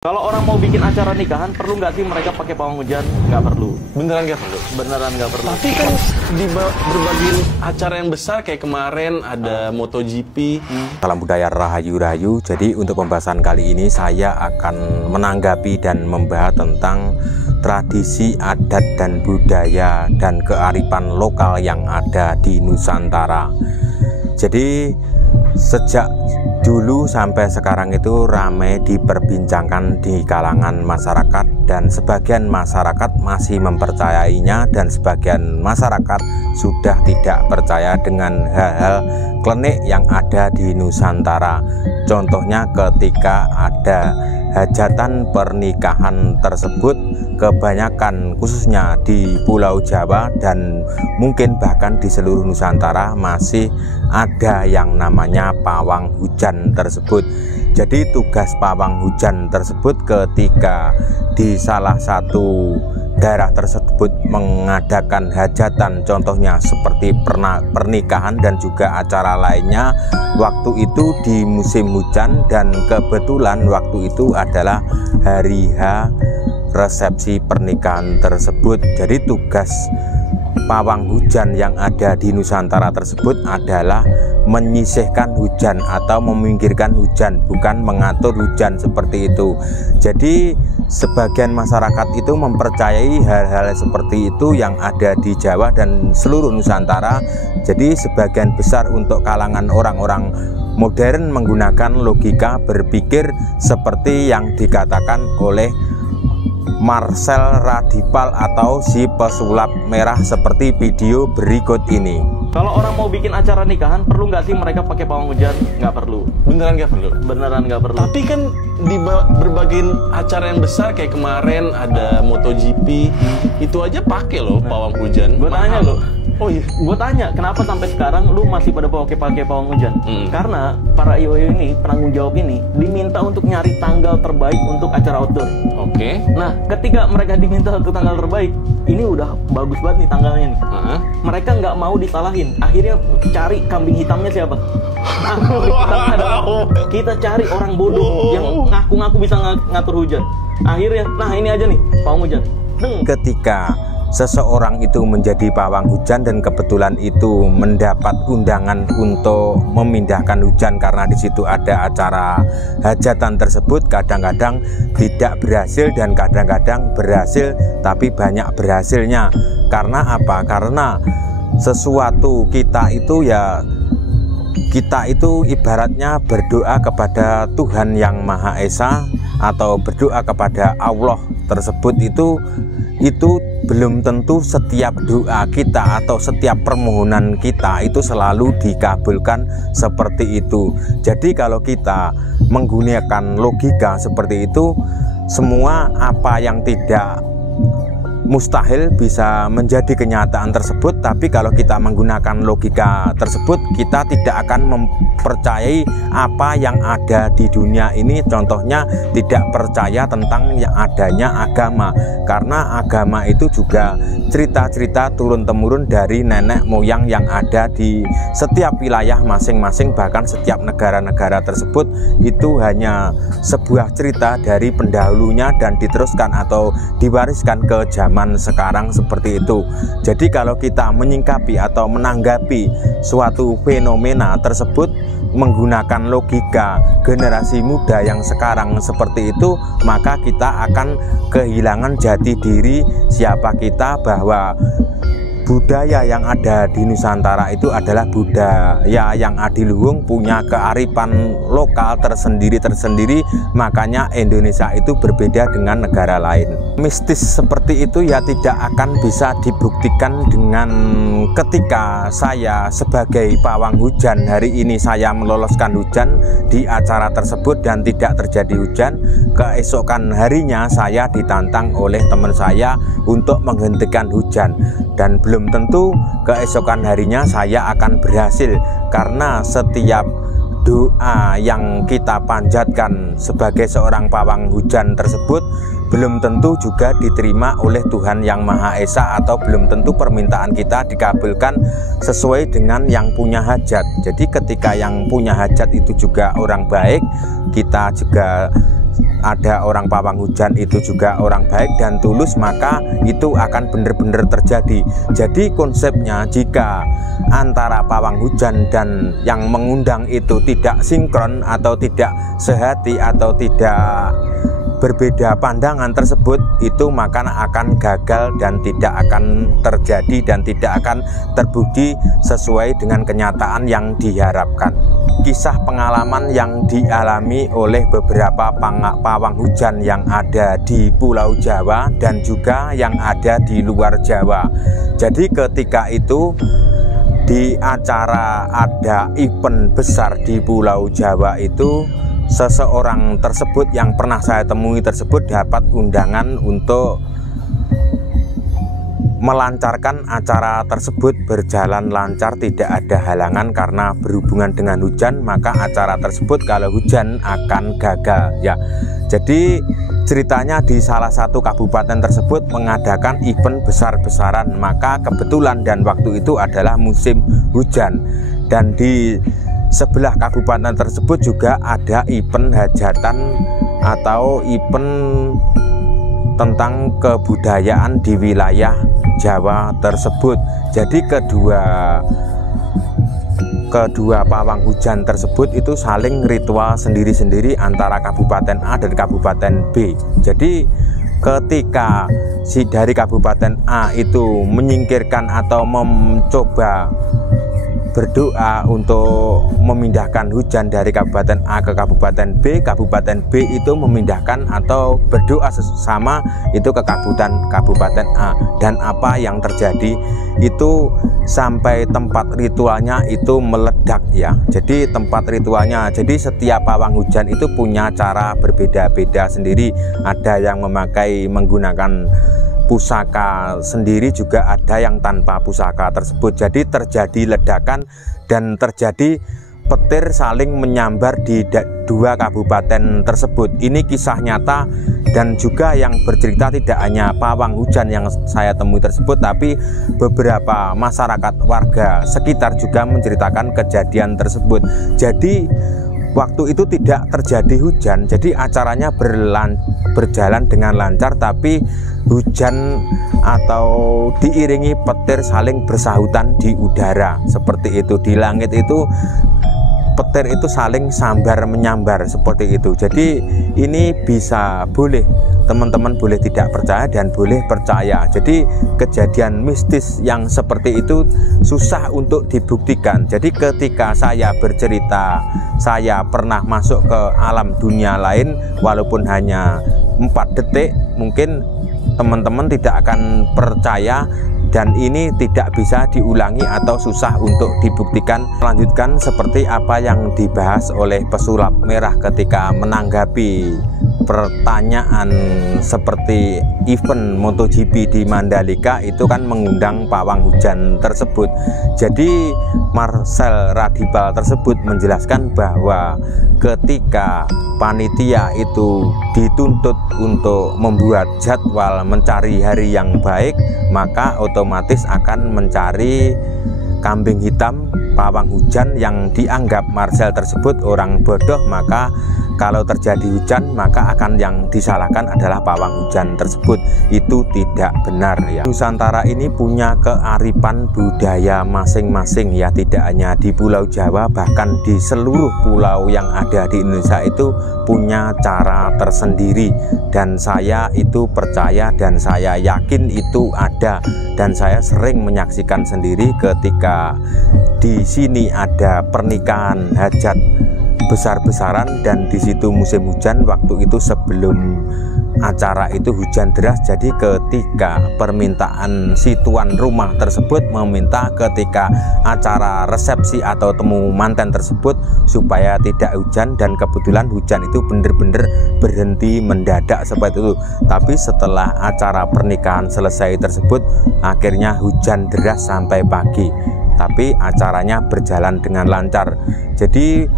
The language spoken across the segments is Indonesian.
Kalau orang mau bikin acara nikahan, perlu nggak sih mereka pakai pawang hujan? Nggak perlu. Beneran nggak perlu? Beneran nggak perlu. Tapi kan di berbagai acara yang besar kayak kemarin ada MotoGP. Salam budaya Rahayu. Jadi untuk pembahasan kali ini saya akan menanggapi dan membahas tentang tradisi adat dan budaya dan kearifan lokal yang ada di Nusantara. Jadi sejak dulu sampai sekarang itu ramai diperbincangkan di kalangan masyarakat, dan sebagian masyarakat masih mempercayainya dan sebagian masyarakat sudah tidak percaya dengan hal-hal klenik yang ada di Nusantara. Contohnya ketika ada hajatan pernikahan tersebut, kebanyakan khususnya di Pulau Jawa dan mungkin bahkan di seluruh Nusantara masih ada yang namanya pawang hujan tersebut. Jadi tugas pawang hujan tersebut ketika di salah satu daerah tersebut mengadakan hajatan, contohnya seperti pernikahan dan juga acara lainnya, waktu itu di musim hujan dan kebetulan waktu itu adalah hari H resepsi pernikahan tersebut. Jadi tugas pawang hujan yang ada di Nusantara tersebut adalah menyisihkan hujan atau meminggirkan hujan, bukan mengatur hujan seperti itu. Jadi sebagian masyarakat itu mempercayai hal-hal seperti itu yang ada di Jawa dan seluruh Nusantara. Jadi sebagian besar untuk kalangan orang-orang modern menggunakan logika berpikir seperti yang dikatakan oleh Marcel Radipal atau si pesulap merah seperti video berikut ini. Kalau orang mau bikin acara nikahan, perlu nggak sih mereka pakai pawang hujan? Nggak perlu. Beneran nggak perlu? Beneran nggak perlu. Tapi kan di berbagai acara yang besar kayak kemarin ada MotoGP, itu aja pakai loh pawang hujan. Gue tanya lo. Oh iya. Gue tanya, kenapa sampai sekarang lu masih pada pakai pawang hujan? Karena para IO ini, penanggung jawab ini, diminta untuk nyari tanggal terbaik untuk acara outdoor. Oke. Nah, ketika mereka diminta untuk tanggal terbaik, ini udah bagus banget nih tanggalnya nih. Mereka nggak mau disalahin. Akhirnya cari kambing hitamnya siapa? Kita cari orang bodoh yang ngaku-ngaku bisa ngatur hujan. Akhirnya, nah ini aja nih pawang hujan. Ketika seseorang itu menjadi pawang hujan dan kebetulan itu mendapat undangan untuk memindahkan hujan karena di situ ada acara hajatan tersebut, kadang-kadang tidak berhasil dan kadang-kadang berhasil, tapi banyak berhasilnya. Karena apa? Karena sesuatu kita itu ibaratnya berdoa kepada Tuhan yang Maha Esa atau berdoa kepada Allah tersebut, itu belum tentu setiap doa kita atau setiap permohonan kita itu selalu dikabulkan seperti itu. Jadi kalau kita menggunakan logika seperti itu, semua apa yang tidak mustahil bisa menjadi kenyataan tersebut. Tapi kalau kita menggunakan logika tersebut, kita tidak akan mempercayai apa yang ada di dunia ini. Contohnya tidak percaya tentang yang adanya agama, karena agama itu juga cerita-cerita turun-temurun dari nenek moyang yang ada di setiap wilayah masing-masing. Bahkan setiap negara-negara tersebut itu hanya sebuah cerita dari pendahulunya dan diteruskan atau diwariskan ke zaman sekarang seperti itu. Jadi kalau kita menyingkapi atau menanggapi suatu fenomena tersebut menggunakan logika generasi muda yang sekarang seperti itu, maka kita akan kehilangan jati diri siapa kita, bahwa budaya yang ada di Nusantara itu adalah budaya yang adiluhung, punya kearifan lokal tersendiri. Makanya Indonesia itu berbeda dengan negara lain. Mistis seperti itu ya tidak akan bisa dibuktikan dengan ketika saya sebagai pawang hujan hari ini saya meloloskan hujan di acara tersebut dan tidak terjadi hujan. Keesokan harinya saya ditantang oleh teman saya untuk menghentikan hujan, dan belum tentu keesokan harinya saya akan berhasil, karena setiap doa yang kita panjatkan sebagai seorang pawang hujan tersebut belum tentu juga diterima oleh Tuhan yang Maha Esa, atau belum tentu permintaan kita dikabulkan sesuai dengan yang punya hajat. Jadi ketika yang punya hajat itu juga orang baik, kita juga ada orang pawang hujan itu juga orang baik dan tulus, maka itu akan benar-benar terjadi. Jadi konsepnya, jika antara pawang hujan dan yang mengundang itu tidak sinkron atau tidak sehati atau tidak berbeda pandangan tersebut, itu maka akan gagal dan tidak akan terjadi dan tidak akan terbukti sesuai dengan kenyataan yang diharapkan. Kisah pengalaman yang dialami oleh beberapa pawang hujan yang ada di Pulau Jawa dan juga yang ada di luar Jawa. Jadi ketika itu di acara ada event besar di Pulau Jawa itu, seseorang tersebut yang pernah saya temui tersebut dapat undangan untuk melancarkan acara tersebut berjalan lancar, tidak ada halangan karena berhubungan dengan hujan, maka acara tersebut kalau hujan akan gagal ya. Jadi ceritanya di salah satu kabupaten tersebut mengadakan event besar-besaran, maka kebetulan dan waktu itu adalah musim hujan, dan di sebelah kabupaten tersebut juga ada event hajatan atau event tentang kebudayaan di wilayah Jawa tersebut. Jadi kedua pawang hujan tersebut itu saling ritual sendiri-sendiri antara Kabupaten A dan Kabupaten B. Jadi ketika dari Kabupaten A itu menyingkirkan atau mencoba berdoa untuk memindahkan hujan dari Kabupaten A ke Kabupaten B itu memindahkan atau berdoa sama itu ke Kabupaten A, dan apa yang terjadi itu sampai tempat ritualnya itu meledak ya. Jadi tempat ritualnya, jadi setiap pawang hujan itu punya cara berbeda-beda sendiri, ada yang menggunakan pusaka sendiri, juga ada yang tanpa pusaka tersebut. Jadi terjadi ledakan dan terjadi petir saling menyambar di dua kabupaten tersebut. Ini kisah nyata, dan juga yang bercerita tidak hanya pawang hujan yang saya temui tersebut, tapi beberapa masyarakat warga sekitar juga menceritakan kejadian tersebut. Jadi waktu itu tidak terjadi hujan, jadi acaranya berjalan dengan lancar, tapi hujan atau diiringi petir saling bersahutan di udara seperti itu. Di langit itu petir itu saling sambar menyambar seperti itu. Jadi ini boleh teman-teman boleh tidak percaya dan boleh percaya. Jadi kejadian mistis yang seperti itu susah untuk dibuktikan. Jadi ketika saya bercerita saya pernah masuk ke alam dunia lain, walaupun hanya 4 detik, mungkin teman-teman tidak akan percaya, dan ini tidak bisa diulangi atau susah untuk dibuktikan. Lanjutkan seperti apa yang dibahas oleh pesulap merah ketika menanggapi pertanyaan seperti event MotoGP di Mandalika itu kan mengundang pawang hujan tersebut. Jadi Marcel Radibal tersebut menjelaskan bahwa ketika panitia itu dituntut untuk membuat jadwal mencari hari yang baik, maka otomatis akan mencari kambing hitam pawang hujan yang dianggap Marcel tersebut orang bodoh, maka kalau terjadi hujan maka akan yang disalahkan adalah pawang hujan tersebut. Itu tidak benar ya. Nusantara ini punya kearifan budaya masing-masing ya, tidak hanya di Pulau Jawa, bahkan di seluruh pulau yang ada di Indonesia itu punya cara tersendiri, dan saya itu percaya dan saya yakin itu ada, dan saya sering menyaksikan sendiri ketika di sini ada pernikahan hajat besar-besaran dan di situ musim hujan. Waktu itu sebelum acara itu hujan deras, jadi ketika permintaan si tuan rumah tersebut meminta ketika acara resepsi atau temu manten tersebut supaya tidak hujan, dan kebetulan hujan itu benar-benar berhenti mendadak seperti itu. Tapi setelah acara pernikahan selesai tersebut akhirnya hujan deras sampai pagi, tapi acaranya berjalan dengan lancar. Jadi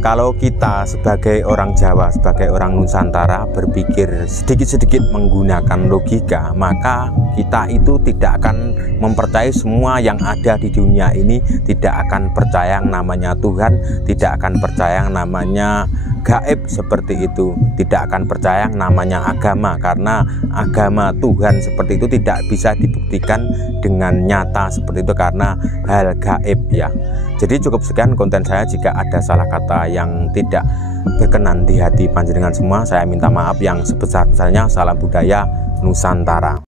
kalau kita sebagai orang Jawa, sebagai orang Nusantara berpikir sedikit-sedikit menggunakan logika, maka kita itu tidak akan mempercayai semua yang ada di dunia ini, tidak akan percaya yang namanya Tuhan, tidak akan percaya yang namanya gaib seperti itu. Tidak akan percaya yang namanya agama, karena agama Tuhan seperti itu tidak bisa dibuktikan dengan nyata seperti itu karena hal gaib ya. Jadi cukup sekian konten saya. Jika ada salah kata yang tidak berkenan di hati panjenengan semua, saya minta maaf yang sebesar-besarnya. Salam budaya Nusantara.